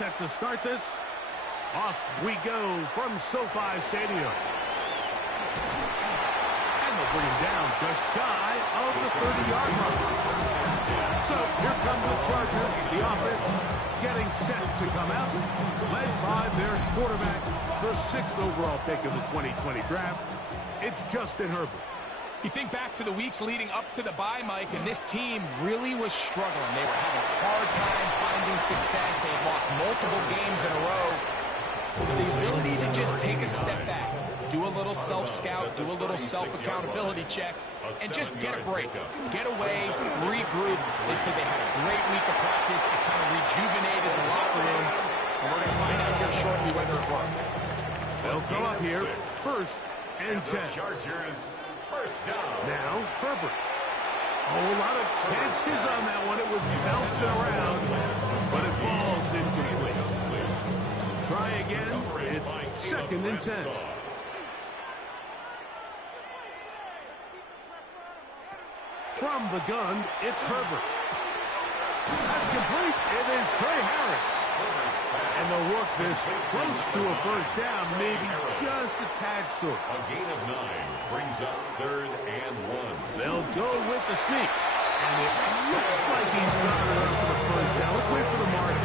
set to start this. Off we go from SoFi Stadium. And they'll bring him down just shy of the 30-yard line. So here comes the Chargers, the offense getting set to come out, led by their quarterback, the 6th overall pick of the 2020 draft. It's Justin Herbert. You think back to the weeks leading up to the bye, Mike, and this team really was struggling. They were having a hard time finding success. They had lost multiple games in a row. So the ability to just take a step back, do a little self-scout, do a little self-accountability check, and just get a break. Get away, regroup. They said they had a great week of practice. It kind of rejuvenated the locker room. And we're going to find out here shortly whether it worked. They'll come up here, 1st and 10. Chargers. First down. Now, Herbert. Oh, a lot of chances on that one. It was bouncing around, but it falls incomplete. Try again. It's 2nd and 10. From the gun, it's Herbert. That's complete. It is Trey Harris. And they'll work this close to a first down, maybe just a tad short. A gain of 9 brings up 3rd and 1. They'll go with the sneak. And it looks like he's got it up for the first down. Let's wait for the mark.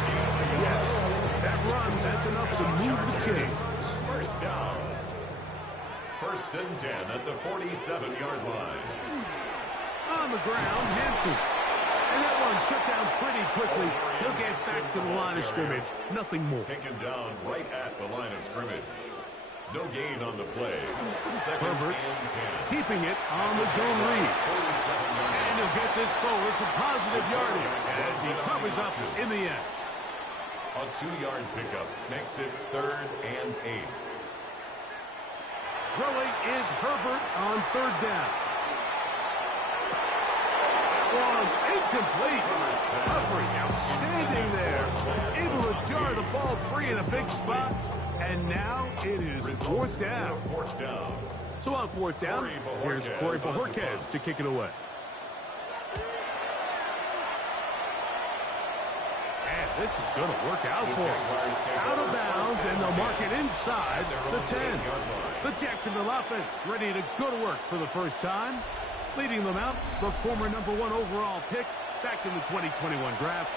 Yes, that run, that's enough to move the chains. First down. 1st and 10 at the 47-yard line. On the ground, Hampton. And that one shut down pretty quickly. He'll get back to the line of scrimmage. Nothing more. Taken down right at the line of scrimmage. No gain on the play. Herbert and 10. keeping it on the zone read. And he'll get this forward for positive yardage as he covers up in the end. A 2-yard pickup makes it 3rd and 8. Throwing is Herbert on 3rd down. One incomplete. Humphrey outstanding there. Able to jar the ball free in a big spot. And now it is 4th down. So on 4th down, here's Corey Bojorquez to kick it away. And this is going to work out for him. Out of bounds, and they'll mark it inside the 10. The Jacksonville offense ready to go to work for the first time. Leading them out, the former #1 overall pick back in the 2021 draft.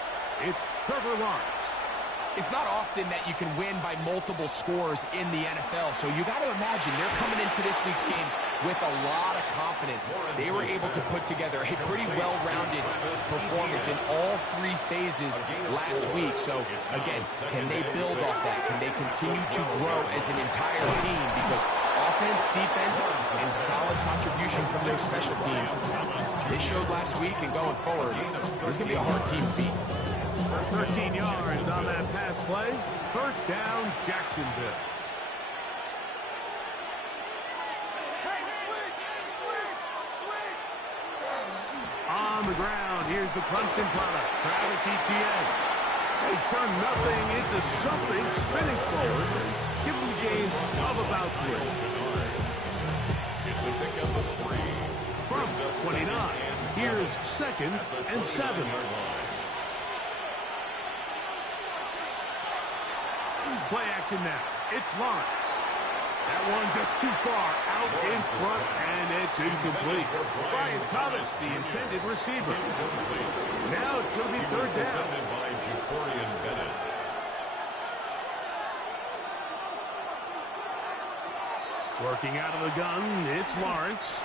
It's Trevor Lawrence. It's not often that you can win by multiple scores in the NFL, so you got to imagine they're coming into this week's game with a lot of confidence. They were able to put together a pretty well-rounded performance in all 3 phases last week. So, again, can they build off that? Can they continue to grow as an entire team? Because offense, defense, and solid contribution from their special teams. They showed last week, and going forward, it's going to be a hard team to beat. 13 yards on that pass play. First down, Jacksonville. On the ground, here's the Clemson product, Travis Etienne. They turn nothing into something, spinning forward. Give them a gain of about 3. It's a pickup of 3. From 29, here's 2nd and 7. Play action now. It's Lawrence. That one just too far out in front, and it's incomplete. Brian Thomas, the intended receiver. Now it's going to be 3rd down. Working out of the gun, it's Lawrence.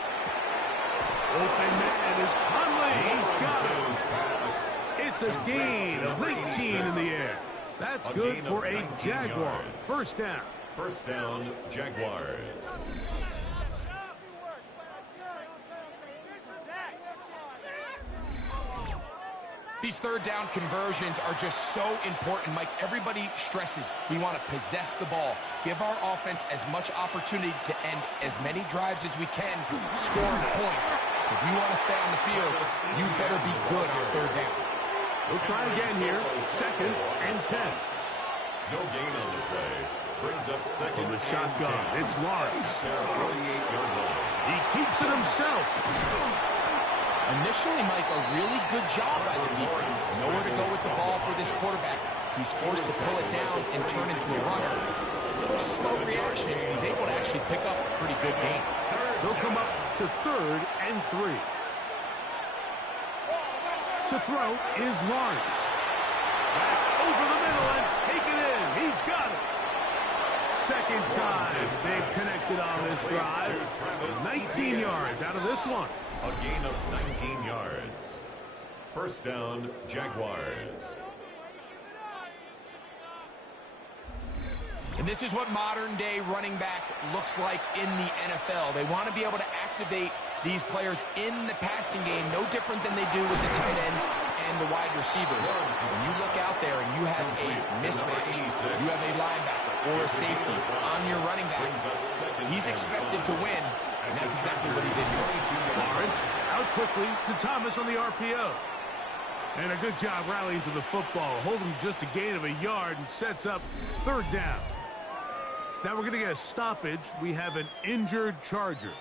Open man is Conley. He's got it. It's a gain of 19 in the air. That's good for a Jaguar. First down. First down, Jaguars. These 3rd down conversions are just so important, Mike. Everybody stresses we want to possess the ball, give our offense as much opportunity to end as many drives as we can, scoring points. So if you want to stay on the field, you better be good on 3rd down. We'll try again here. 2nd and 10. No gain on the play. Brings up 2nd. From the shotgun, it's Lawrence. He keeps it himself. Initially, Mike, a really good job by the defense. Nowhere to go with the ball for this quarterback. He's forced to pull it down and turn into a runner. A little slow reaction. He's able to actually pick up a pretty good gain. They'll come up to 3rd and 3. To throw is Lawrence. That's over the middle and taken in. He's got it. Second time they've connected on this drive. 19 yards out of this one. A gain of 19 yards. First down, Jaguars. And this is what modern-day running back looks like in the NFL. They want to be able to activate these players in the passing game, no different than they do with the tight ends and the wide receivers. When you look out there and you have a mismatch, you have a linebacker or a safety on your running back, he's expected to win, and that's exactly what he did here. Lawrence out quickly to Thomas on the RPO. And a good job rallying to the football, holding just a gain of a yard and sets up 3rd down. Now we're going to get a stoppage. We have an injured Charger.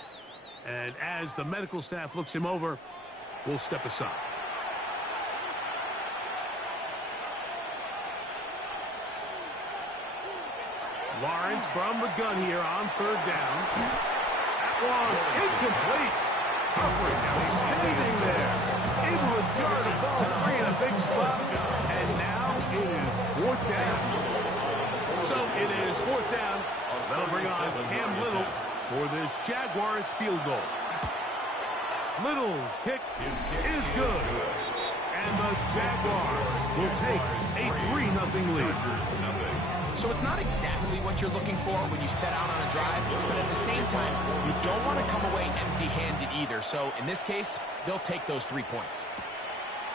And as the medical staff looks him over, we'll step aside. Lawrence from the gun here on 3rd down. That one incomplete. Humphrey standing there, able to jar the ball free in a big spot. And now it is 4th down. So it is 4th down. They'll bring on Cam Little for this Jaguars field goal. Little's kick is good. And the Jaguars will take a 3-0 lead. So it's not exactly what you're looking for when you set out on a drive, but at the same time, you don't want to come away empty-handed either. So in this case, they'll take those 3 points.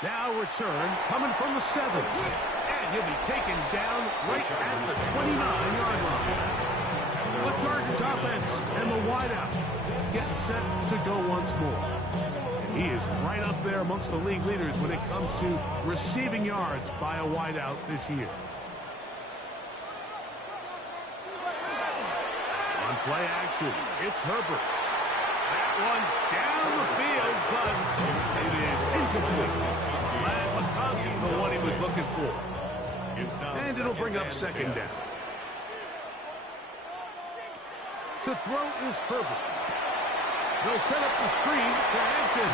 Now return coming from the 7. And he'll be taken down right at the 29-yard line. The Chargers offense and the wideout getting set to go once more. And he is right up there amongst the league leaders when it comes to receiving yards by a wideout this year. On play action, it's Herbert. That one down the field, but it is incomplete. Glad McConkey, the one he was looking for. And it'll bring up 2nd down. To throw is Herbert. They'll set up the screen to Hampton.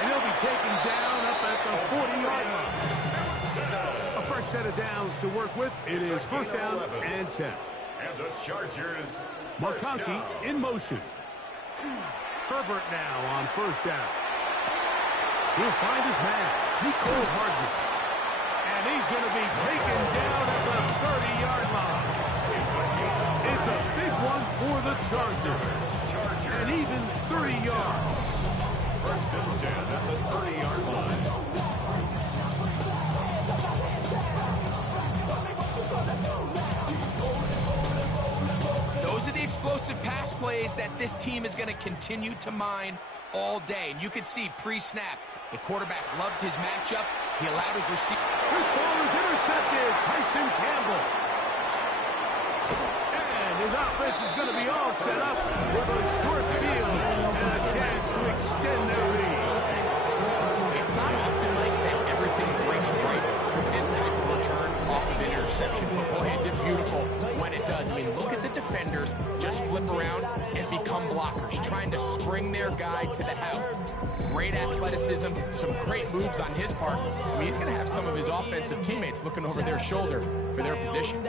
And he'll be taken down up at the 40-yard line. A fresh set of downs to work with. It is 1st down and 10. And the Chargers. McConkey in motion. Herbert now on 1st down. He'll find his man, Nicole Hardman. And he's going to be taken down at the 30-yard line. It's a big one for the Chargers. And even 30 yards. 1st and 10 at the 30-yard line. Those are the explosive pass plays that this team is going to continue to mine all day. And you can see pre-snap, the quarterback loved his matchup. He allowed his receiver. This ball is intercepted. Tyson Campbell. And his offense is going to be all set up with a short field and a chance to extend their lead. It's not often like that everything breaks right for this type of return off of an interception. But boy, is it beautiful when it does. I mean, look at the defenders just flip around and become blockers, trying to spring their guy to the house. Great athleticism, some great moves on his part. I mean, he's going to have some of his offensive teammates looking over their shoulder for their position.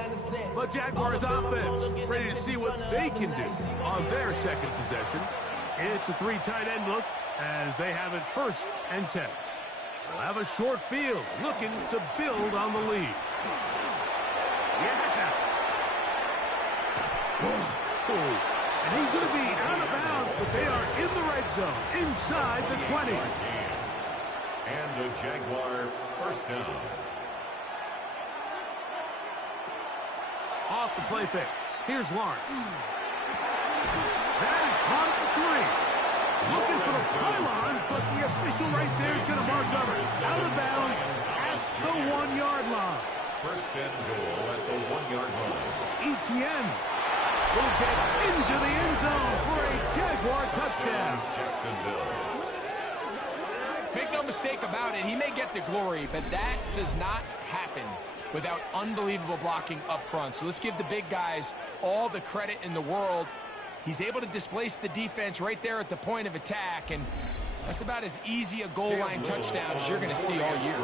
But Jaguars offense ready to see what they can do on their 2nd possession. It's a 3 tight end look as they have it 1st and 10. They'll have a short field looking to build on the lead. Yeah. Oh. And he's going to be out of bounds, but they are in the red zone, inside the 20. And the Jaguar 1st down. Off the play fake. Here's Lawrence. That is caught at the 3. Looking for the pylon, but the official right there is going to mark up out of bounds at the 1-yard line. 1st and goal at the 1-yard line. Etienne will get into the end zone for a Jaguar touchdown. Jacksonville. Make no mistake about it, he may get the glory, but that does not happen without unbelievable blocking up front. So let's give the big guys all the credit in the world. He's able to displace the defense right there at the point of attack, and that's about as easy a goal line touchdown as you're going to see all year.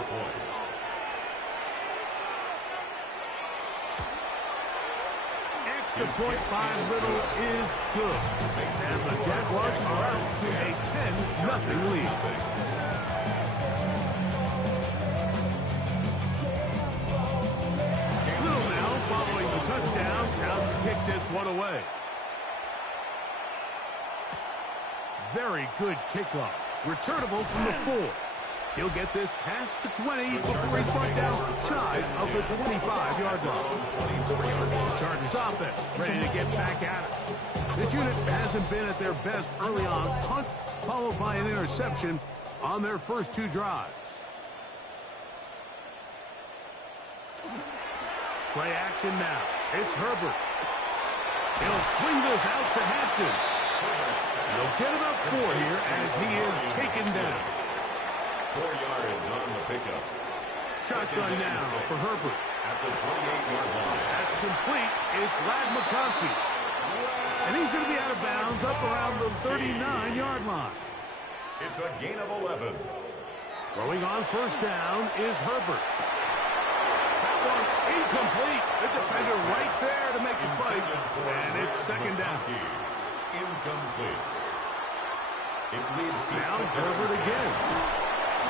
Extra point by Little is good. And the Jaguars are out to a 10-0 lead. Little now following the touchdown, out to kick this one away. Very good kickoff. Returnable from the 4. He'll get this past the 20 before he's brought down shy of the 25-yard line. Chargers offense ready to get back at it. This unit hasn't been at their best early on. Punt followed by an interception on their first 2 drives. Play action now. It's Herbert. He'll swing this out to Hampton. They'll get about 4 here as he is taken down. 4 yards on the pickup. Shotgun now for Herbert. At the 28-yard line. That's complete. It's Ladd McConkey. And he's going to be out of bounds up around the 39-yard line. It's a gain of 11. Throwing on first down is Herbert. That one incomplete. The defender right there to make the play. And it's second down. Incomplete. It leads to now Herbert again.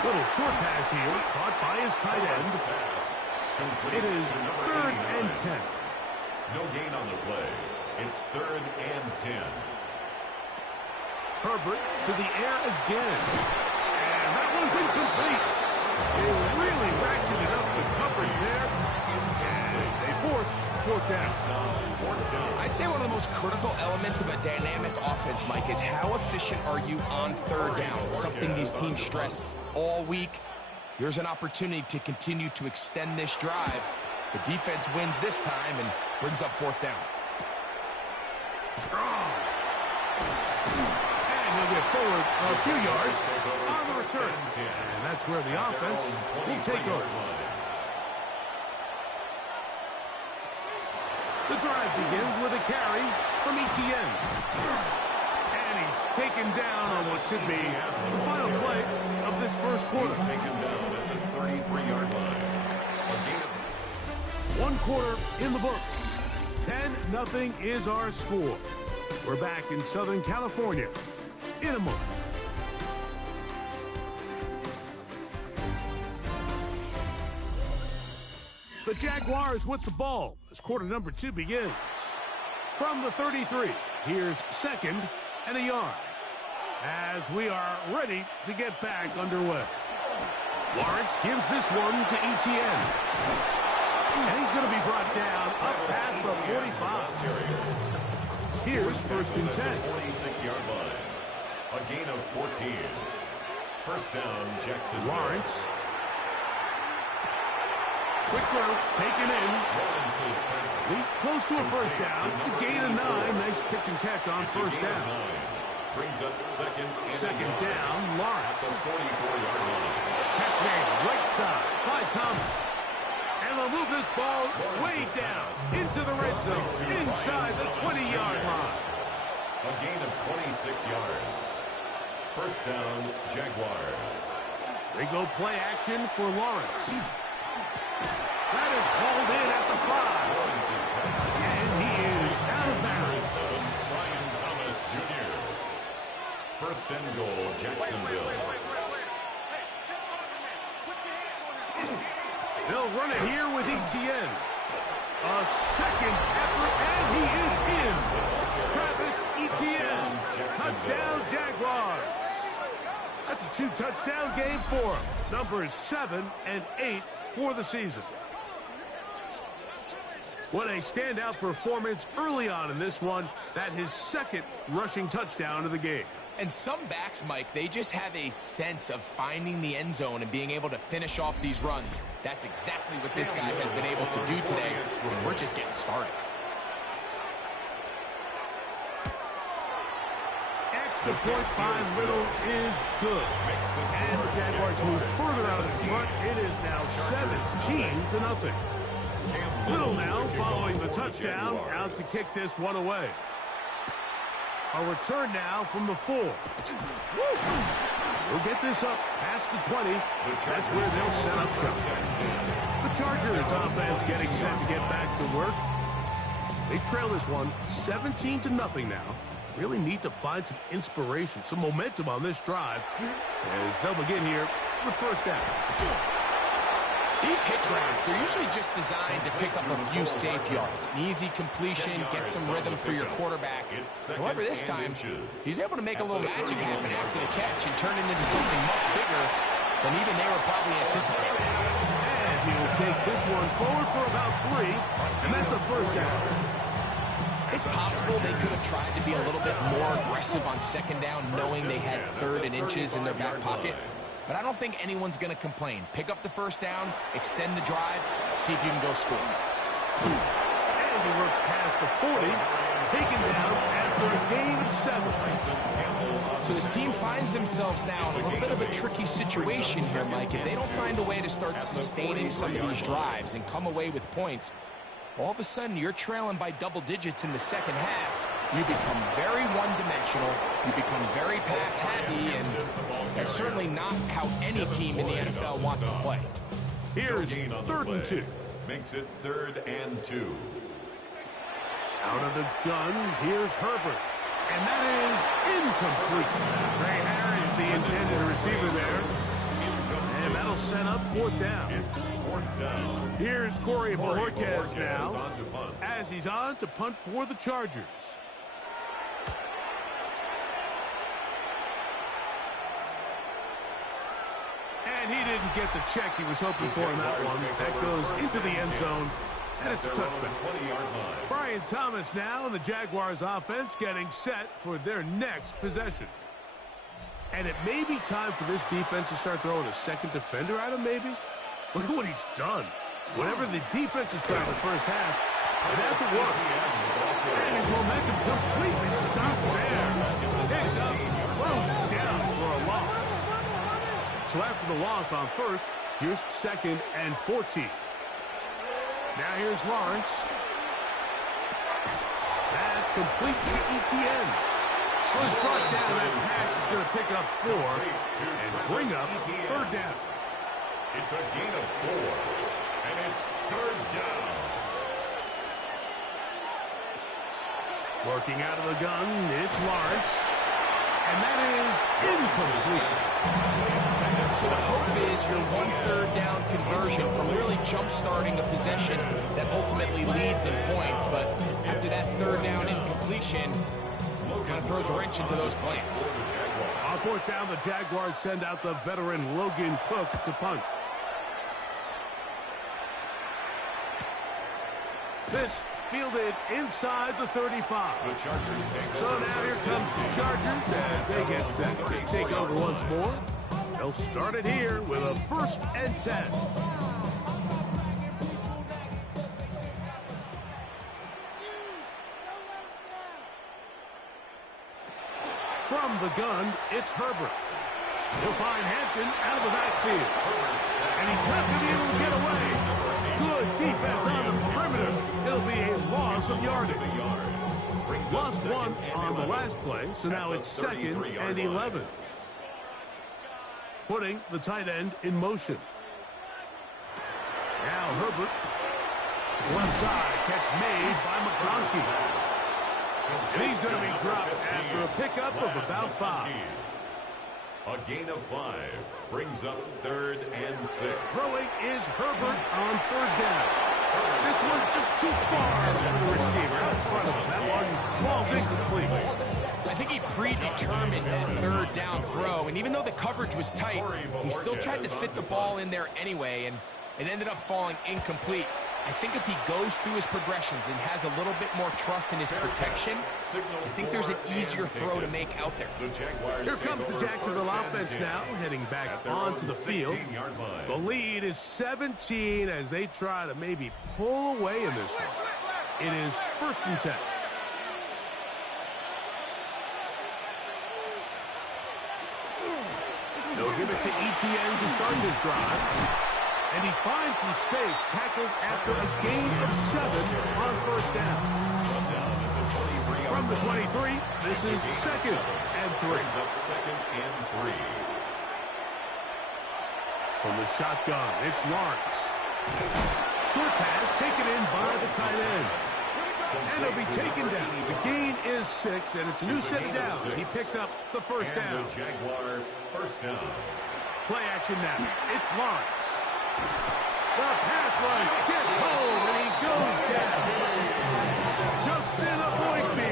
Little short pass here, caught by his tight end. It is 3rd and 10. No gain on the play. It's 3rd and 10. Herbert to the air again. And that one's incomplete. They really ratcheted up the coverage there. And they force 4th down. I'd say one of the most critical elements of a dynamic offense, Mike, is how efficient are you on 3rd down? It's something these teams stress all week. Here's an opportunity to continue to extend this drive. The defense wins this time and brings up 4th down. Strong. And he'll get forward a few yards on the return. And that's where the offense will take over. The drive begins with a carry from Etienne. And he's taken down on what should be the final play of this first quarter. He's taken down at the 33-yard line. A gain of 1 quarter in the books. 10-0 is our score. We're back in Southern California in a moment. The Jaguars with the ball as quarter number 2 begins. From the 33, here's 2nd and a yard. As we are ready to get back underway. Lawrence gives this one to Etienne. And he's going to be brought down up past the 45. Here's 1st and 10. 46-yard line. A gain of 14. First down, Jackson. Lawrence. Quick throw, taken in. He's close to a first down to gain a 9. Nice pitch and catch on first down. Brings up second down, Lawrence. At the 44-yard line. Catch made right side by Thomas. And they'll move this ball way down into the red zone, inside the 20-yard line. A gain of 26 yards. First down, Jaguars. They go play action for Lawrence. That is hauled in at the 5. Lawrence is back. And he is out of bounds. Brian Thomas Jr. First and goal, Jacksonville. They'll run it here with Etienne. A second effort, and he is in. Travis Etienne. Touchdown, Jaguars. That's a 2-touchdown game for him. Numbers 7 and 8 for the season. What a standout performance early on in this one. That his 2nd rushing touchdown of the game. And some backs, Mike, they just have a sense of finding the end zone and being able to finish off these runs. That's exactly what this guy has been able to do today, and we're just getting started. Extra point by Little is good. And the Jaguars move further out in front. It is now 17-0. Little now following the touchdown, out to kick this one away. A return now from the 4. We'll get this up past the 20. That's where they'll set up shop. The Chargers offense getting set to get back to work. They trail this one 17-0 now. Really need to find some inspiration, some momentum on this drive as they'll begin here with first down. These hitch routes, they're usually just designed to pick up a few safe yards. An easy completion, get some rhythm for your quarterback. However, this time, he's able to make a little magic happen after the catch and turn it into something much bigger than even they were probably anticipating. And he'll take this one forward for about 3, and that's a first down. It's possible they could have tried to be a little bit more aggressive on second down, knowing they had 3rd and inches in their back pocket. But I don't think anyone's going to complain. Pick up the first down, extend the drive, see if you can go score. And he works past the 40, taken down after a gain of 7. So this team finds themselves now in a little bit of a tricky situation here, Mike. If they don't find a way to start sustaining some of these drives and come away with points, all of a sudden you're trailing by double digits in the second half. You become very one-dimensional, you become very pass-happy, and that's certainly not how any team in the NFL wants to play. Here's 3rd and 2. Makes it 3rd and 2. Out of the gun, here's Herbert. And that is incomplete. Ray Harris, the intended receiver there. And that'll set up 4th down. It's 4th down. Here's Corey Bojorquez now, as he's on to punt for the Chargers. And he didn't get the check he was hoping for in that one. That goes into the end zone, and it's a touchback. Brian Thomas now, and the Jaguars offense getting set for their next possession. And it may be time for this defense to start throwing a second defender at him, maybe. Look at what he's done. Whatever the defense has tried in the first half, it hasn't worked. And his momentum completely stopped there. Picked up, thrown down for a loss. So after the loss on first, here's 2nd and 14. Now here's Lawrence. That's complete to ETN. Well, he's brought down. That pass is going to pick up 4 and bring up 3rd down. It's a gain of 4, and it's 3rd down. Working out of the gun, it's Lawrence. And that is incomplete. So the hope is your 1/3 down conversion from really jump-starting a possession that ultimately leads in points. But after that 3rd down incompletion, kind of throws a wrench into those plans. On 4th down, the Jaguars send out the veteran Logan Cook to punt. This fielded inside the 35. So now here comes the Chargers as they get set to take over once more. They'll start it here with a 1st and 10. From the gun, it's Herbert. He'll find Hampton out of the backfield. And he's not going to be able to get away. Good defense on the perimeter. It'll be a loss of yardage. Lost 1 on the last play, so now it's 2nd and 11. Putting the tight end in motion. Now Herbert. Left side, catch made by McConkey. And he's going to be dropped after a pickup of about 5. A gain of 5 brings up 3rd and 6. Throwing is Herbert on 3rd down. This one just too far for the receiver out in front of him. That one falls incomplete. I think he predetermined that 3rd down throw, and even though the coverage was tight, he still tried to fit the ball in there anyway, and it ended up falling incomplete. I think if he goes through his progressions and has a little bit more trust in his protection, I think there's an easier throw to make out there. Here comes the Jacksonville offense now, heading back onto the field. The lead is 17 as they try to maybe pull away in this one. It is 1st and 10. They'll give it to ETN to start this drive. And he finds some space, tackled after a gain of 7 on first down. From the 23, this is 2nd and 3. Brings up 2nd and 3. From the shotgun, it's Lawrence. Short pass taken in by the tight end. And he'll be taken down. The gain is 6, and it's a new set of downs. He picked up the first down. The Jaguar first down. Play action now. It's Lawrence. The pass rush gets home, and he goes down. Justin Avoigbe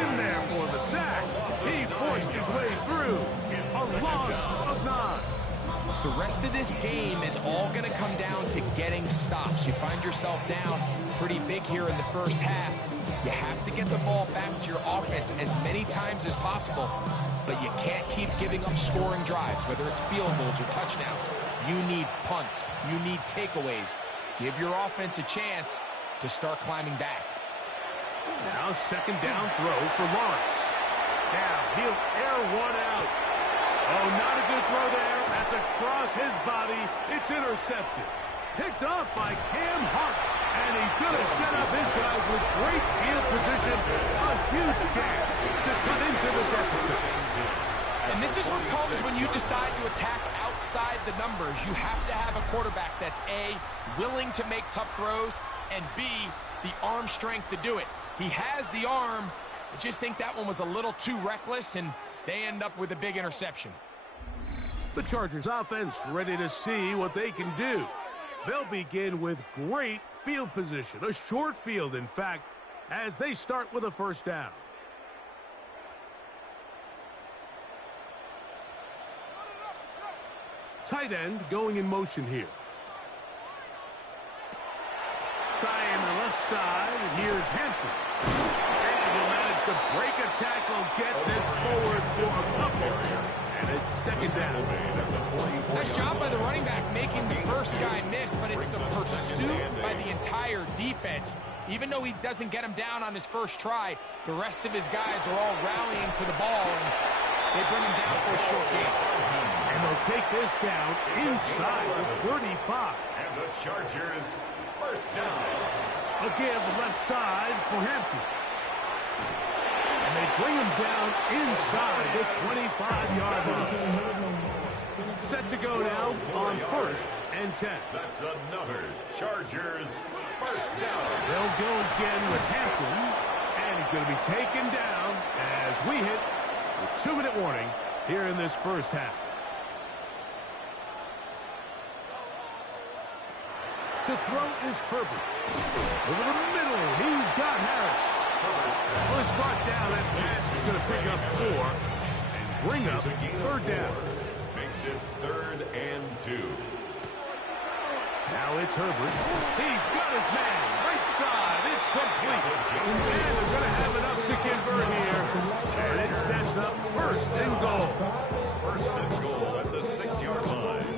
in there for the sack. He forced his way through. A loss of 9. The rest of this game is all going to come down to getting stops. You find yourself down pretty big here in the first half. You have to get the ball back to your offense as many times as possible, but you can't keep giving up scoring drives, whether it's field goals or touchdowns. You need punts. You need takeaways. Give your offense a chance to start climbing back. Now 2nd down throw for Lawrence. Now he'll air one out. Oh, not a good throw there. That's across his body. It's intercepted. Picked off by Cam Hart. And he's going to set up his guys with great field position. A huge chance to cut into the deficit. And this is what comes when you decide to attack outside the numbers. You have to have a quarterback that's A, willing to make tough throws, and B, the arm strength to do it. He has the arm. I just think that one was a little too reckless, and they end up with a big interception. The Chargers offense ready to see what they can do. They'll begin with great field position, a short field, in fact, as they start with a first down. Tight end going in motion here. Trying the left side, and here's Hampton. And he'll manage to break a tackle, get this forward for a couple. And it's 2nd down. Nice job by the running back making the first guy miss, but it's the pursuit by the entire defense. Even though he doesn't get him down on his first try, the rest of his guys are all rallying to the ball, and they bring him down for a short gain. And they'll take this down inside the 35. And the Chargers first down. A give left side for Hampton. And they bring him down inside the 25-yard line. Set to go now on 1st and 10. That's another Chargers first down. They'll go again with Hampton. And he's going to be taken down as we hit the 2-minute warning here in this first half. To throw is Herbert. Over the middle, he's got Harris. Was brought down, that pass is going to pick up 4 and bring up 3rd down. Makes it 3rd and 2. Now it's Herbert. He's got his man. Right side, it's complete. And they're going to have enough to convert here. And it sets up 1st and goal. 1st and goal at the 6-yard line.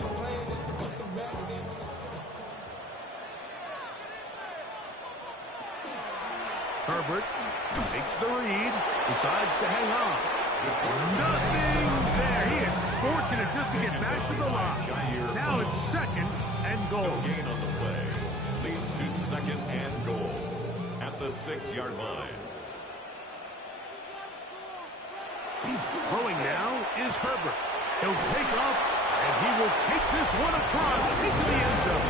Herbert makes the read, decides to hang on. Nothing there. He is fortunate just to get back to the line. Now it's 2nd and goal. No gain on the play. Leads to 2nd and goal at the 6-yard line. Throwing now is Herbert. He'll take off, and he will take this one across into the end zone.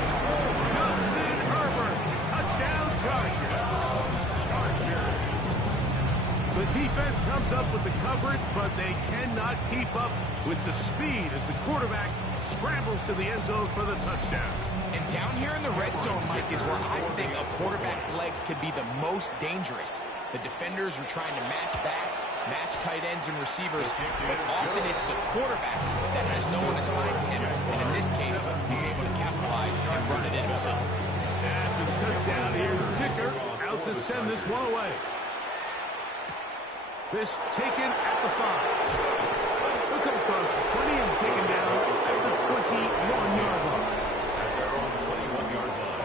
Justin Herbert, touchdown Chargers. The defense comes up with the coverage, but they cannot keep up with the speed as the quarterback scrambles to the end zone for the touchdown. And down here in the red zone, Mike, is where I think a quarterback's legs could be the most dangerous. The defenders are trying to match backs, match tight ends and receivers, but often it's the quarterback that has no one assigned to him. And in this case, he's able to capitalize and run it in himself. After the touchdown, here's Ticker out to send this one away. This taken at the 5. He'll come across the 20 and taken down at the 21-yard line. At their own 21-yard line.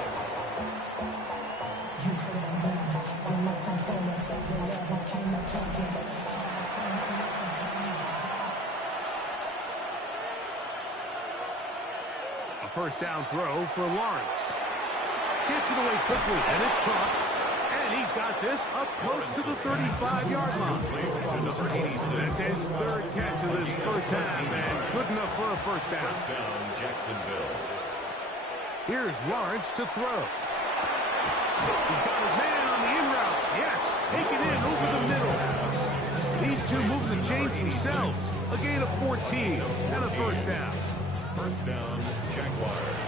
A first down throw for Lawrence. Gets it away quickly, and it's caught. And he's got this up close to the 35-yard line. That's his third catch of this first half, and good enough for a first down. First down, Jacksonville. Here's Lawrence to throw. He's got his man on the in route. Yes, take it in over the middle. These two move the chains themselves. A gain of 14 and a first down. First down, Jaguars.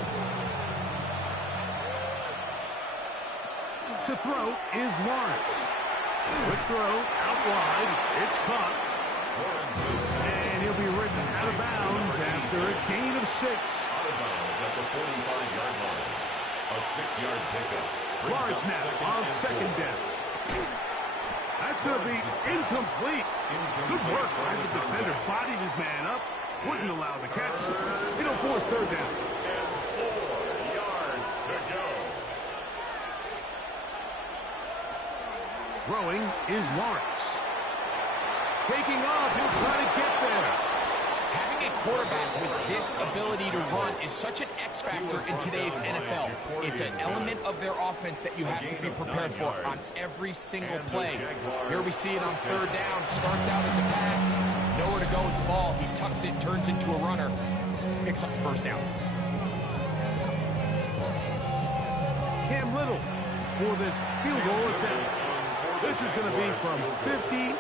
To throw is Lawrence. Quick throw out wide. It's caught. And he'll be ridden out of bounds after a gain of 6. Out of bounds at the 45-yard line. A 6-yard pickup. Large now on second down. That's going to be incomplete. Good work by the defender. Bodied his man up. Wouldn't allow the catch. It'll force third down. And 4 yards to go. Throwing is Lawrence. Taking off. He'll try to get there. Having a quarterback with this ability to run is such an X factor in today's NFL. It's an element of their offense that you have to be prepared for on every single play. Here we see it on third down. Starts out as a pass. Nowhere to go with the ball. He tucks it, turns into a runner. Picks up the first down. Cam Little for this field goal attempt. This is going to be from 53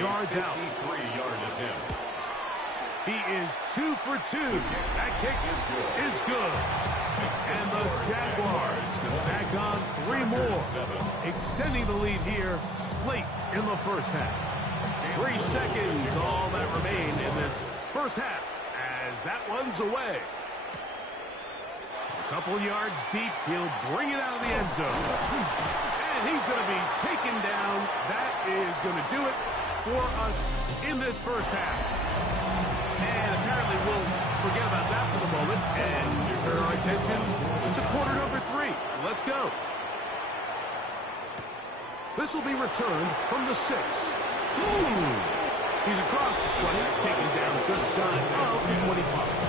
yards out. 53-yard attempt. He is 2 for 2. That kick is good. And the Jaguars can tack on 3 more, extending the lead here late in the first half. 3 seconds, all that remain in this first half as that one's away. A couple yards deep, he'll bring it out of the end zone. And he's going to be taken down. That is going to do it for us in this first half. And apparently we'll forget about that for the moment and turn our attention to quarter number 3. Let's go. This will be returned from the 6. He's across the 20, taken down just shy of the 25.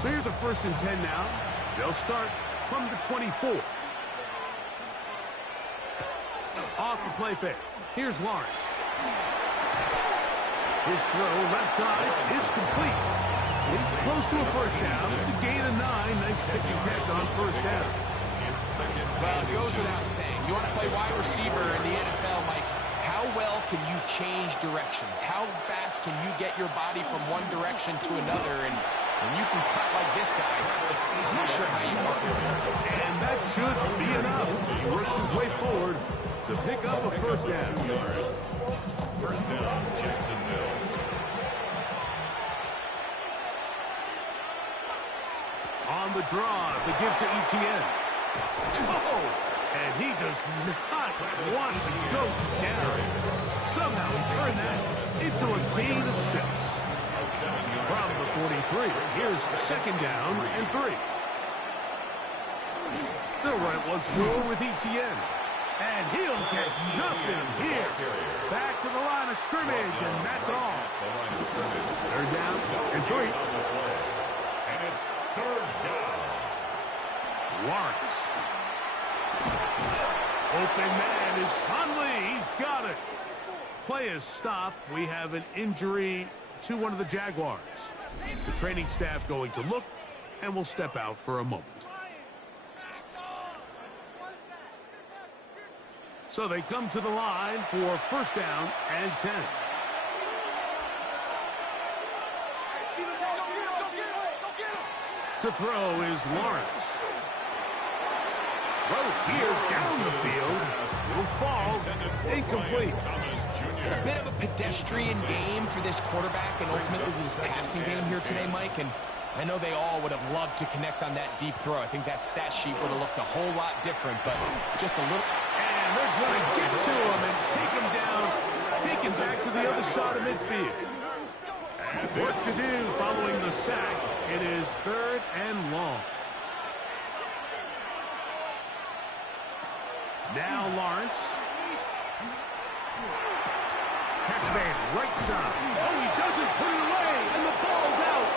So here's a 1st and 10 now. They'll start from the 24. Off the play fake. Here's Lawrence. His throw left side is complete. He's close to a first down to gain a 9. Nice pitching catch on first down. Well, it goes without saying. You want to play wide receiver in the NFL, Mike. How well can you change directions? How fast can you get your body from one direction to another? And you can cut like this guy. I'm not sure how you work it. And that should be enough. He works his way forward to pick up a first down. First down, Jacksonville. On the draw, the give to Etienne. Oh, and he does not want to go down. Somehow he turned that into a gain of 6. From the 43, here's second down and 3. They'll run it once more with Etienne. And he'll get nothing here. Back to the line of scrimmage, and that's all. Third down and 3. And it's third down. Lawrence. Open man is Conley. He's got it. Play is stopped. We have an injury to one of the Jaguars. The training staff going to look, and we'll step out for a moment. So they come to the line for first down and 10. To throw is Lawrence. Throw here down the field. Will fall. Incomplete. A bit of a pedestrian game for this quarterback and ultimately this passing game here today, Mike. And I know they all would have loved to connect on that deep throw. I think that stat sheet would have looked a whole lot different, but just a little. And they're going to get to him and take him down, take him back to the other side of midfield. Work to do following the sack. It is third and long. Now Lawrence. Catch made right side. Oh, he doesn't put it away, and the ball's out.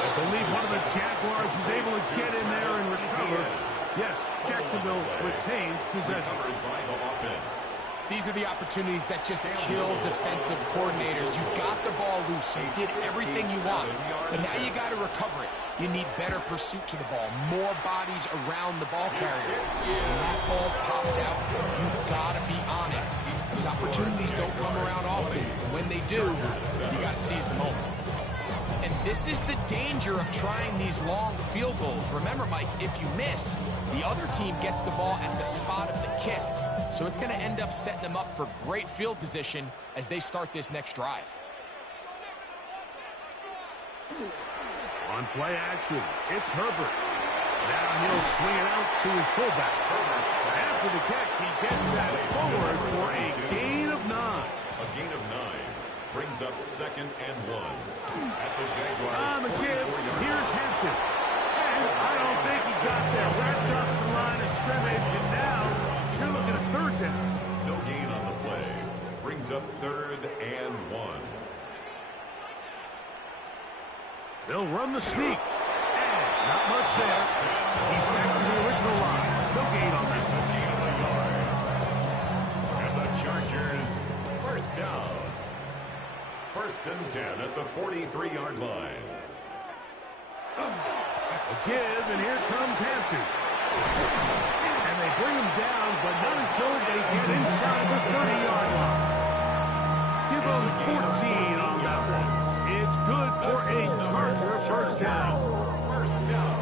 I believe one of the Jaguars was able to get in there and recover. Yes, Jacksonville retains possession. These are the opportunities that just kill defensive coordinators. You got the ball loose. You did everything you want. But now you got to recover it. You need better pursuit to the ball. More bodies around the ball carrier. Because when that ball pops out, you've got to be on it. These opportunities don't come around often. And when they do, you got to seize the moment. And this is the danger of trying these long field goals. Remember, Mike, if you miss, the other team gets the ball at the spot of the kick. So it's going to end up setting them up for great field position as they start this next drive. On play action, it's Herbert. Now he'll swing it out to his fullback. After the catch, he gets that forward for a gain of 9. A gain of 9 brings up 2nd and 1. At the Jaguars. On the give, here's Hampton. And I don't think he got there. Wrapped up the line of scrimmage, and now you're looking at 3rd down. No gain on the play. Brings up 3rd and 1. They'll run the sneak. And not much there. He's back to the original line. No gain on that. And the Chargers, 1st down. 1st and 10 at the 43-yard line. A give, and here comes Hampton. And they bring him down, but not until they get inside the 30-yard line. Give him 14 on that one. It's good for a Charger 1st down. 1st down.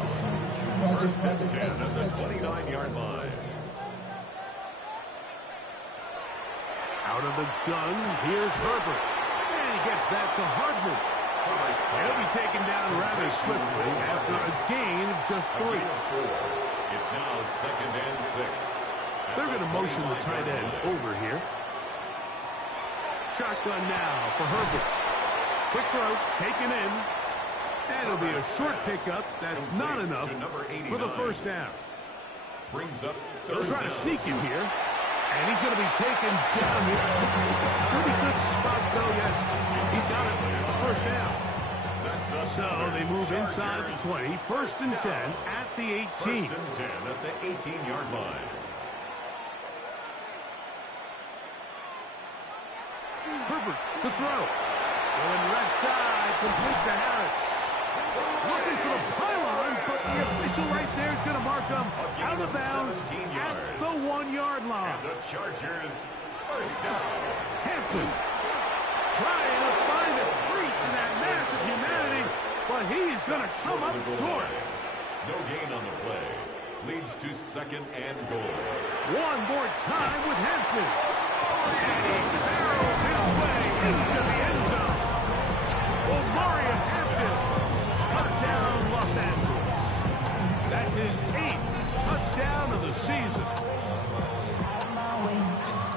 1st and 10 at the 29-yard line. Out of the gun, here's Herbert. And he gets that to Hardman. He'll be taken down rather swiftly after a gain of just 3. It's now 2nd and 6. They're going to motion the tight end over here. Shotgun now for Herbert. Quick throw, taken in. And it'll be a short pickup. That's not enough for the 1st down. Brings up. They'll try to sneak him here. And he's going to be taken down here. Pretty good spot, though, yes. He's got it. It's a 1st down. So they move inside the 20. 1st and 10 at the 18. 1st and 10 at the 18-yard line. Herbert to throw. Going left side, complete to Harris. Looking for the pylon, but the official right there is going to mark him out of bounds at the 1-yard line. And the Chargers, 1st down. Hampton trying to find a crease in that mass of humanity, but he's going to come up short. No gain on the play. Leads to 2nd and goal. One more time with Hampton. And he barrels his way into the end zone. Omarion Hampton, touchdown Los Angeles. That's his 8th touchdown of the season.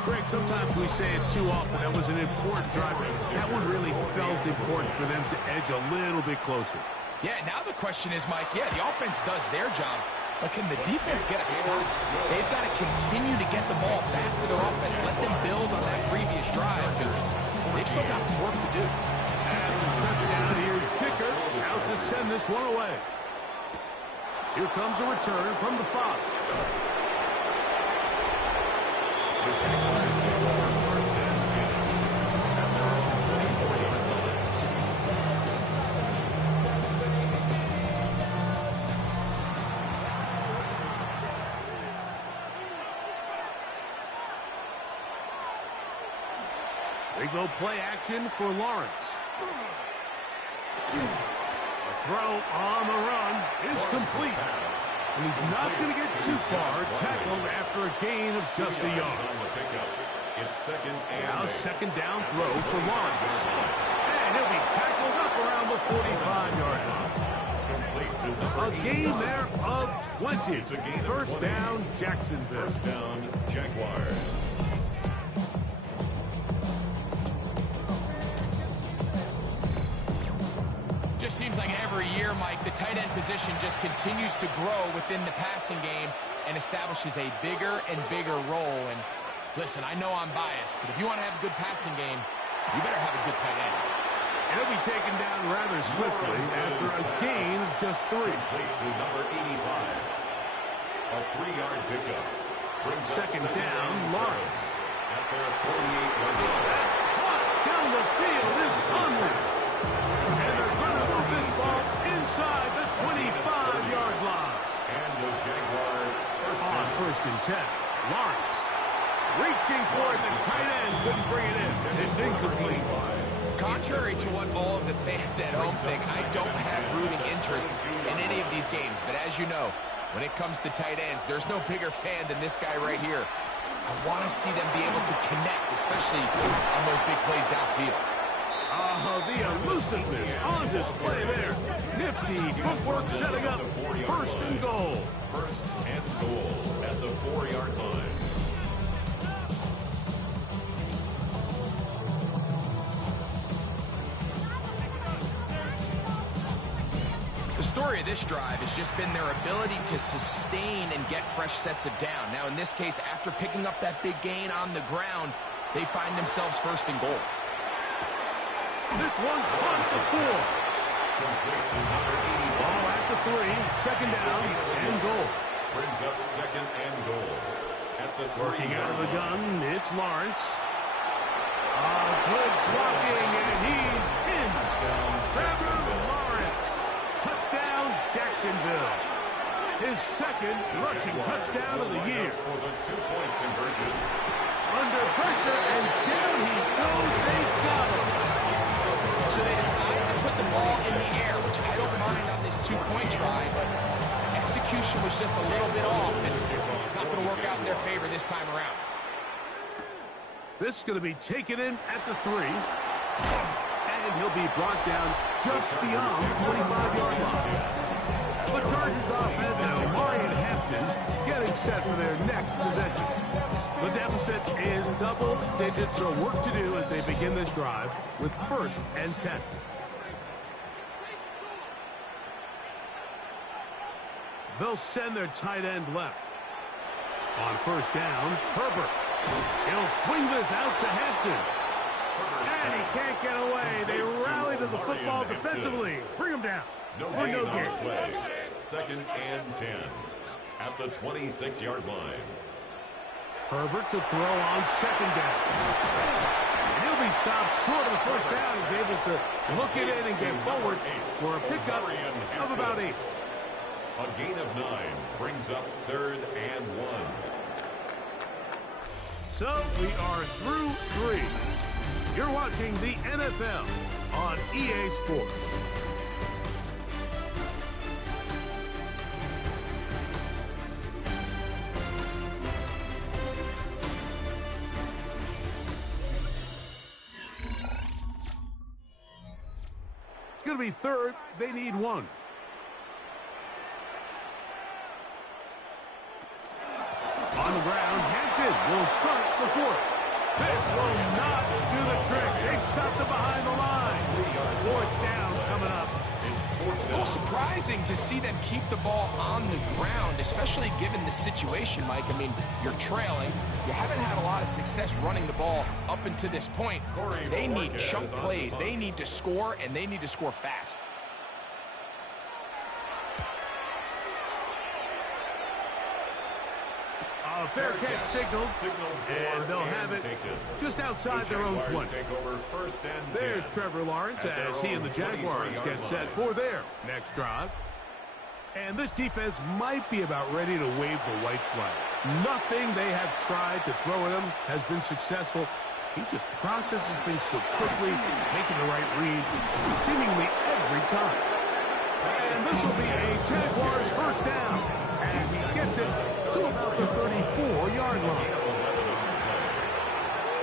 Greg, sometimes we say it too often. That was an important drive. That one really felt important for them to edge a little bit closer. Yeah, now the question is, Mike, the offense does their job, but can the defense get a stop? They've got to continue to get the ball back to their offense. Let them build on that previous drive because they've still got some work to do. Touchdown, here's Dicker out to send this one away. Here comes a return from the 5. They go play action for Lawrence. A throw on the run is complete. And he's not going to get too far, tackled after a gain of just a yard. It's 2nd and now 2nd down throw for Lawrence. And he'll be tackled up around the 45-yard line. A gain there of 20. 1st down, Jacksonville. 1st down, Jaguars. Just seems like every year, Mike, the tight end position just continues to grow within the passing game and establishes a bigger and bigger role. And Listen, I know I'm biased, but if you want to have a good passing game, you better have a good tight end. He'll be taken down rather swiftly after a gain of just 3. Complete to number 85. A 3-yard pickup. Brings up Second down, Lawrence. At their 48-yard line. That's caught down the field is Conley. And they're going to move this ball inside the 25-yard line. And the Jaguar On first and 10, Lawrence. Reaching for it, the tight end couldn't bring it in. It's incomplete. Contrary to what all of the fans at home think, I don't have rooting interest in any of these games. But as you know, when it comes to tight ends, there's no bigger fan than this guy right here. I want to see them be able to connect, especially on those big plays downfield. The elusiveness on display there. Nifty footwork setting up first and goal. First and goal at the 4-yard line. The story of this drive has just been their ability to sustain and get fresh sets of down. Now, in this case, after picking up that big gain on the ground, they find themselves first and goal. This one caught the 4. Complete to number 80. Ball at the 3, second down and goal. Brings up second and goal. At the 3. Working out of the gun, it's Lawrence. Good blocking, and he's in. Trevor Lawrence. Touchdown, Jacksonville. His second rushing touchdown of the year. For the 2-point conversion. Under pressure, and down he goes. They got him. So they decide to put the ball in the air, which I don't mind on this 2-point try, but execution was just a little bit off, and it's not going to work out in their favor this time around. This is going to be taken in at the 3. And he'll be brought down just beyond the 25-yard line. The Chargers offense and Marion Hampton getting set for their next possession. The deficit is double digits, so work to do as they begin this drive with first and 10. They'll send their tight end left. On first down, Herbert. He'll swing this out to Hampton. And he can't get away. They rally to the football defensively. Bring him down for no gain. Second and 10 at the 26-yard line. Herbert to throw on second down. And he'll be stopped short of the first down. He's able to look it in and get forward for a pickup of about 8. A gain of 9 brings up third and 1. So we are through 3. You're watching the NFL on EA Sports. It's going to be third. They need 1. On the ground, Hampton will start the 4th. This will not do the trick. They've stopped it behind the line. 4th down coming up. It's 4th down. A little surprising to see them keep the ball on the ground, especially given the situation, Mike. I mean, you're trailing. You haven't had a lot of success running the ball up until this point. They need chunk plays. They need to score, and they need to score fast. A fair catch signal, and they'll have it just outside their own 20. There's Trevor Lawrence as he and the Jaguars get set for their next drive. And this defense might be about ready to wave the white flag. Nothing they have tried to throw at him has been successful. He just processes things so quickly, making the right read seemingly every time. And this will be a Jaguars first down as he gets it to about the 34-yard line.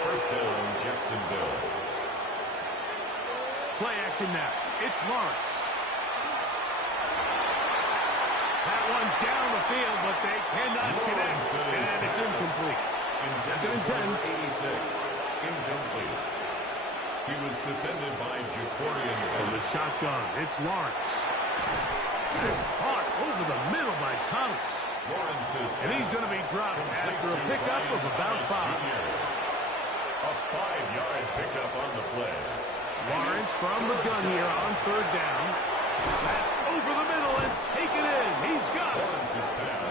First down, Jacksonville. Play action now. It's Lawrence. That one down the field, but they cannot connect, and it's incomplete. Second and 10. 86, incomplete. He was defended by Jacorian. From the shotgun, it's Lawrence. It's caught over the middle by Thomas. And he's going to be dropped after a pickup of about 5. A 5-yard pickup on the play. Lawrence from the gun here on 3rd down. That's over the middle and taken in. He's got it.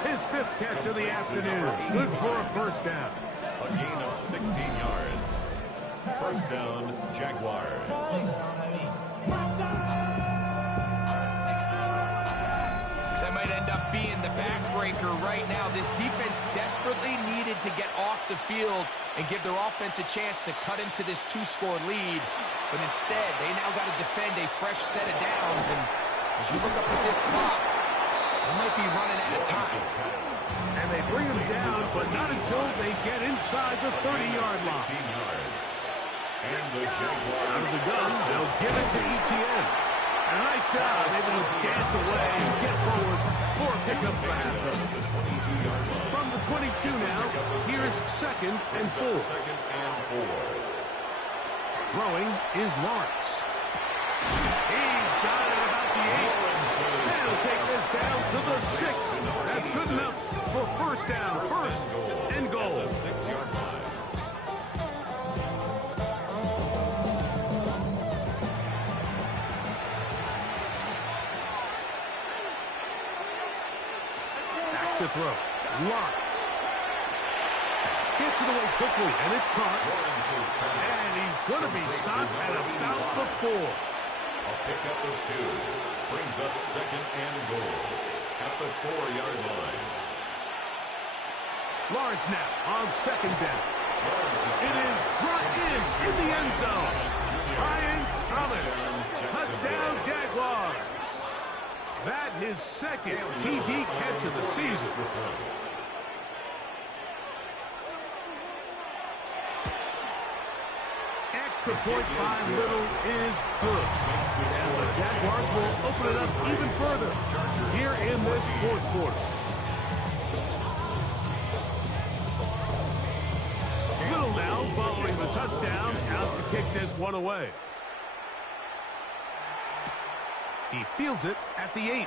His 5th catch of the afternoon. Good for a 1st down. A gain of 16 yards. 1st down, Jaguars. That might end up being the backbreaker right now. This defense desperately needed to get off the field and give their offense a chance to cut into this 2-score lead. But instead, they now got to defend a fresh set of downs. And as you look up at this clock, they might be running out of time. And they bring him down, but not until they get inside the 30-yard line. Out of the gun, they'll give it to Etienne. And a nice job, able to dance away and get forward for a pickup for half. From the 22 now, here's 2nd and 4. Throwing is Lawrence. He's got it about the 8. They'll take this down to the 6. That's good enough for 1st down, 1st and goal. 6-yard line. To throw. Lawrence. Gets it away quickly, and it's caught. And he's going to be stopped at about the 4. A pickup of 2. Brings up 2nd and goal. At the 4-yard line. Lawrence now on 2nd down. It is brought in the end zone. Ryan Thomas. Touchdown, Jaguars. That his 2nd TD catch of the season. Extra point by Little is good. And the Jaguars will open it up even further here in this 4th quarter. Little now following the touchdown, out to kick this one away. He fields it at the 8.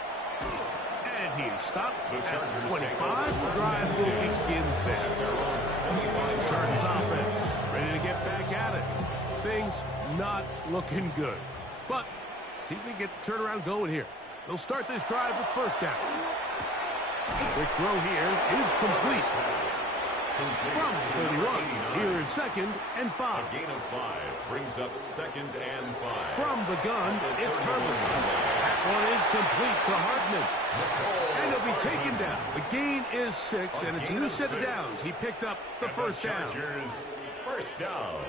And he's stopped at 25. The drive will begin there. Chargers offense ready to get back at it. Things not looking good. But see if they get the turnaround going here. They'll start this drive with 1st down. Quick throw here is complete. From 31, here is 2nd and 5. A gain of 5 brings up 2nd and 5. From the gun, it's Herbert. That one is complete to Hartman. And he'll be taken down. The gain is 6, and it's a new set of downs. He picked up the 1st down. 1st down.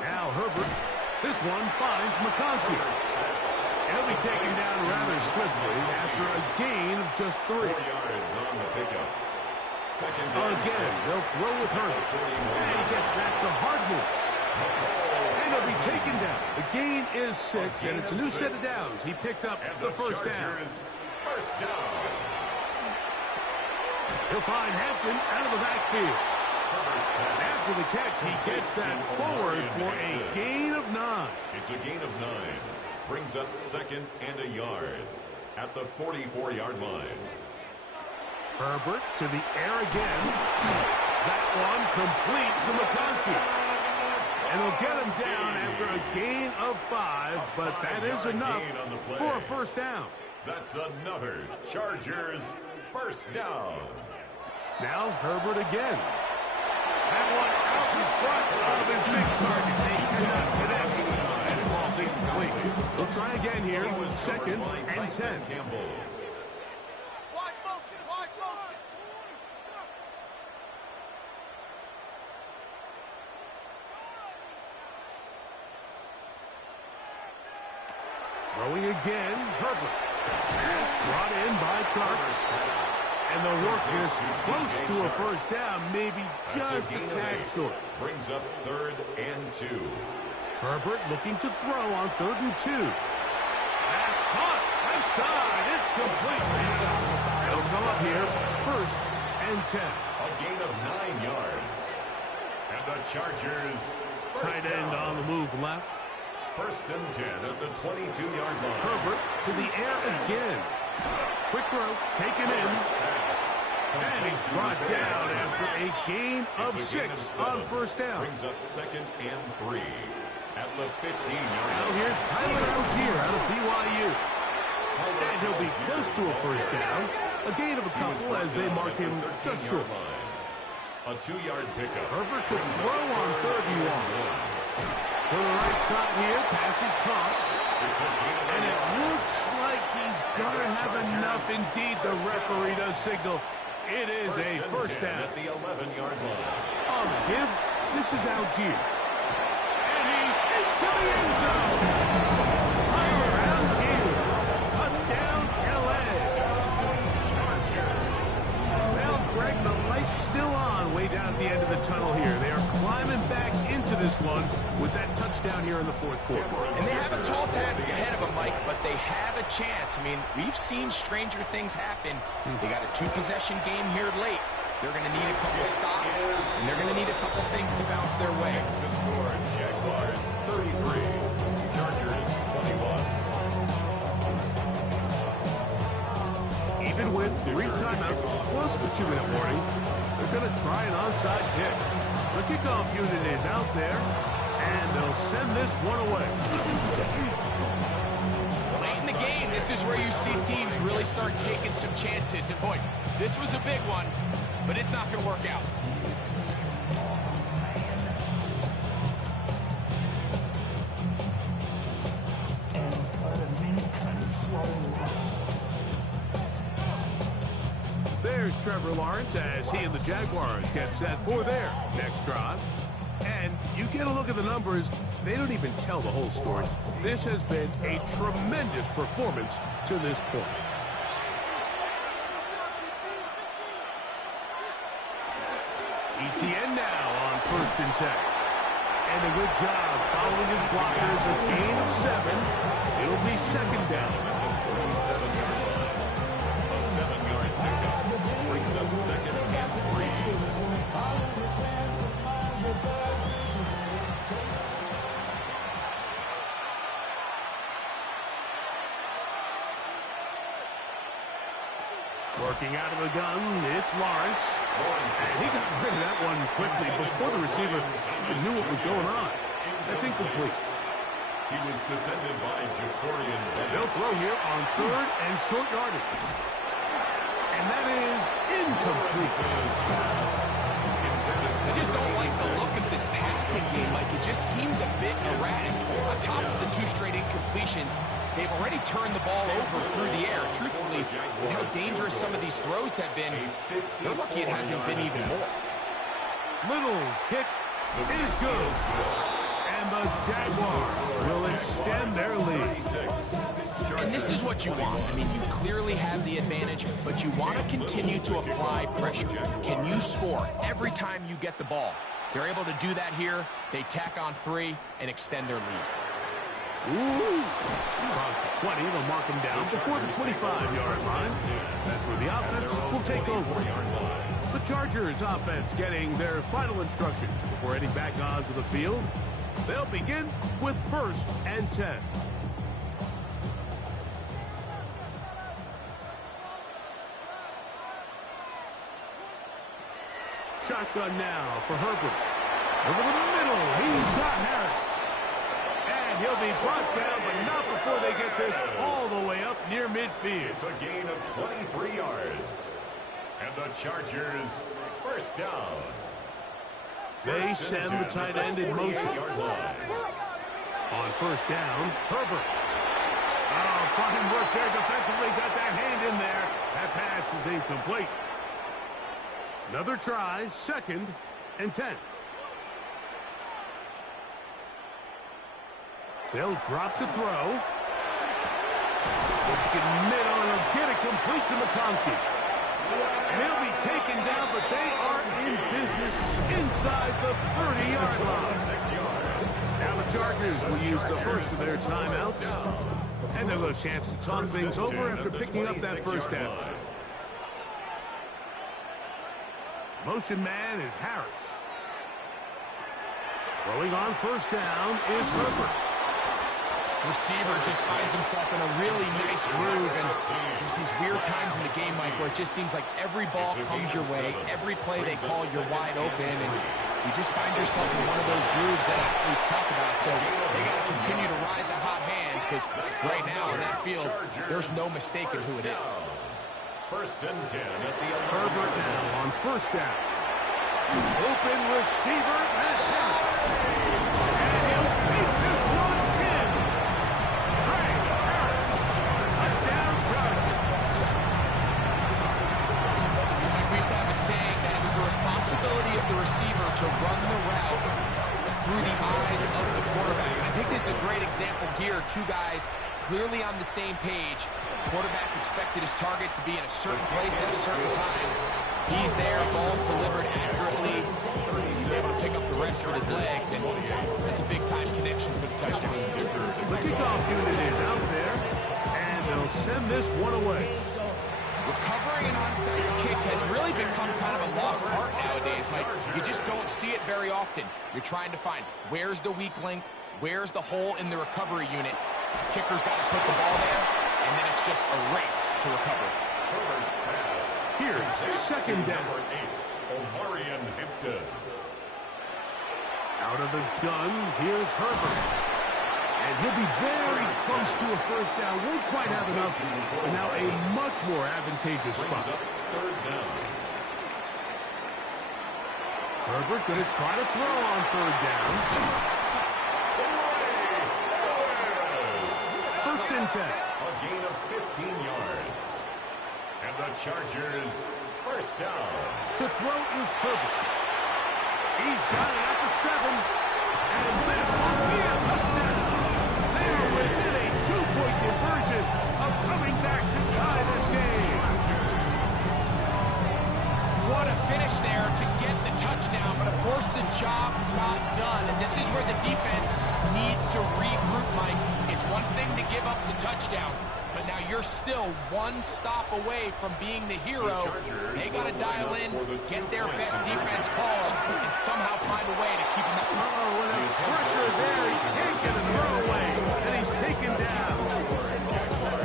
Now Herbert. This one finds McConkey. He'll be taken down rather swiftly after a gain of just 3. 4 yards on the pickup. Again, they'll throw with Herbert. And he gets back to Hardman. And he'll be taken down. The gain is 6, and it's a new set of downs. He picked up the 1st down. 1st down. He'll find Hampton out of the backfield. After the catch, he gets that forward for a gain of 9. It's a gain of 9. Brings up 2nd and a yard at the 44-yard line. Herbert to the air again. That one complete to McConkey. And he'll get him down after a gain of 5, but that is enough for a 1st down. That's another Chargers 1st down. Now Herbert again. That one out in front of his big target. They cannot connect. And it falls incomplete. They'll try again here with 2nd and 10. Campbell. Throwing again, Herbert. Pass brought in by Chargers. And they'll work this close to a 1st down, maybe just a tad short. Brings up 3rd and 2. Herbert looking to throw on 3rd and 2. That's caught. Left side. It's complete. They'll come up here, 1st and 10. A gain of 9 yards. And the Chargers Tight end on the move left. 1st and 10 at the 22-yard line. Herbert to the air again. Quick throw, taken in. And he's brought down after a gain of 6 on first down. Brings up 2nd and 3 at the 15-yard Now line. here's Tyler Algier out of BYU. And he'll be close to a first down. A gain of a couple as they mark him just short. A 2-yard pickup. Herbert to throw on 3rd and 1. To the right side here, pass is caught. And it looks like he's going to have enough. Indeed, the referee does signal. It is a first down. At the 11-yard line. On the give, this is Algier. And he's into the end zone. Tyler Algier. Touchdown, L.A. Well, Greg, the light's still on way down at the end of the tunnel here. They are climbing back into this one with that touchdown here in the 4th quarter. And they have a tall task ahead of them, Mike, but they have a chance. I mean, we've seen stranger things happen. They got a 2-possession game here late. They're going to need a couple stops, and they're going to need a couple things to bounce their way. The score, Jaguars 33, Chargers 21. Even with 3 timeouts plus the 2-minute warning, they're going to try an onside kick. The kickoff unit is out there, and they'll send this one away. Late in the game, this is where you see teams really start taking some chances. And boy, this was a big one, but it's not going to work out. There's Trevor Lawrence as he and the Jaguars get set for their next drive. And you get a look at the numbers, they don't even tell the whole story. This has been a tremendous performance to this point. ETN now on 1st and 10. And a good job following his blockers, a gain of 7. It'll be 2nd down. A 7-yard pickup brings up 2nd and 3. Working out of the gun, it's Lawrence. And he got rid of that one quickly before the receiver knew what was going on. That's incomplete. He was defended by Jacorian. They'll throw here on 3rd and short yardage. And that is incomplete. I just don't like the look of this passing game, Mike. It just seems a bit erratic. On top of the 2 straight incompletions, they've already turned the ball over through the air. Truthfully, with how dangerous some of these throws have been, they're lucky it hasn't been even more. Little's kick is good. And the Jaguars will extend their lead. And this is what you want. I mean, you clearly have the advantage, but you want to continue to apply pressure. Can you score every time you get the ball? They're able to do that here. They tack on 3 and extend their lead. Ooh. Across the 20, they'll mark him down before the 25-yard line. That's where the offense will take over. The Chargers offense getting their final instructions before heading back onto the field. They'll begin with 1st and 10. Shotgun now for Herbert. Over the middle, he's got Harris. And he'll be brought down, but not before they get this all the way up near midfield. It's a gain of 23 yards. And the Chargers, 1st down. They send the tight end in motion. On 1st down, Herbert. Oh, fine work there defensively. Got that hand in there. That pass is incomplete. Another try, 2nd and 10. They'll drop to throw. Back in middle, and he'll get it complete to McConkey. And he'll be taken down, but they are in business inside the 30-yard line. Now the Chargers will use the first of their timeouts. And they'll have a chance to talk things over after picking up that 1st down. Motion man is Harris. Throwing on 1st down is Herbert. Receiver just finds himself in a really nice groove, and you these weird times in the game, Mike, where it just seems like every ball comes your way, every play they call, you're wide open, and you just find yourself in one of those grooves that athletes talk about. So they got to continue to ride the hot hand, because right now in that field, there's no mistaking who it is. First and 10 at the Herbert now on first down. Open receiver, that's Harris. And he'll take this one in. Trey Harris, touchdown Chargers. We used to have a saying that it was the responsibility of the receiver to run the route through the eyes of the quarterback. And I think this is a great example here. Two guys clearly on the same page. Quarterback expected his target to be in a certain place at a certain time. He's there, ball's delivered accurately. He's able to pick up the rest with his legs, and that's a big-time connection for the touchdown. The kickoff unit is out there, and they'll send this one away. Recovering an onside kick has really become kind of a lost art nowadays, Mike. You just don't see it very often. You're trying to find where's the weak link, where's the hole in the recovery unit. The kicker's got to put the ball there, and then it's just a race to recover. Here's second down. Omarion Hampton. Out of the gun, here's Herbert. And he'll be very close to a first down. Won't quite have enough, but now a much more advantageous spot. Third down. Herbert going to try to throw on third down. First and 10. A gain of 15 yards. And the Chargers, first down. To throw is Herbert. He's got it at the 7. And this will be a touchdown. They're within a 2-point conversion of coming back to tie this game. What a finish there to get the touchdown, but of course the job's not done, and this is where the defense needs to regroup, Mike. It's one thing to give up the touchdown, but now you're still one stop away from being the hero. They got to dial in, get their best defense called, and somehow find a way to keep them up. When the pressure is there, he can't get a throwaway, and he's taken down.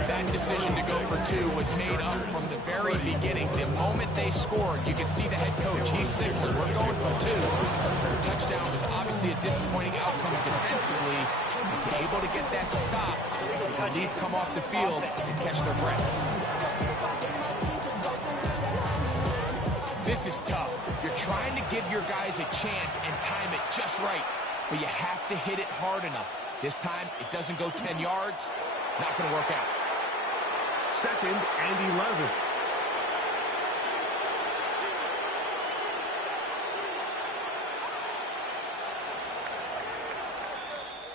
That decision to go for 2 was made up from the very beginning. The moment they scored, you could see the head coach. He's signaling, we're going for 2. The touchdown was obviously a disappointing outcome defensively, but to able to get that stop, at least come off the field and catch their breath. This is tough. You're trying to give your guys a chance and time it just right, but you have to hit it hard enough. This time, it doesn't go 10 yards, not going to work out. Second and 11.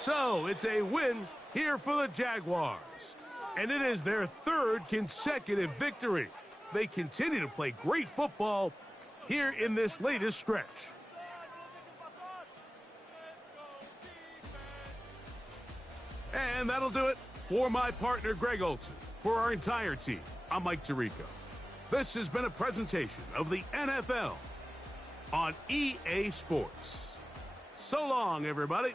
So it's a win here for the Jaguars. And it is their third consecutive victory. They continue to play great football here in this latest stretch. And that'll do it for my partner, Greg Olson. For our entire team, I'm Mike Tirico. This has been a presentation of the NFL on EA Sports. So long, everybody.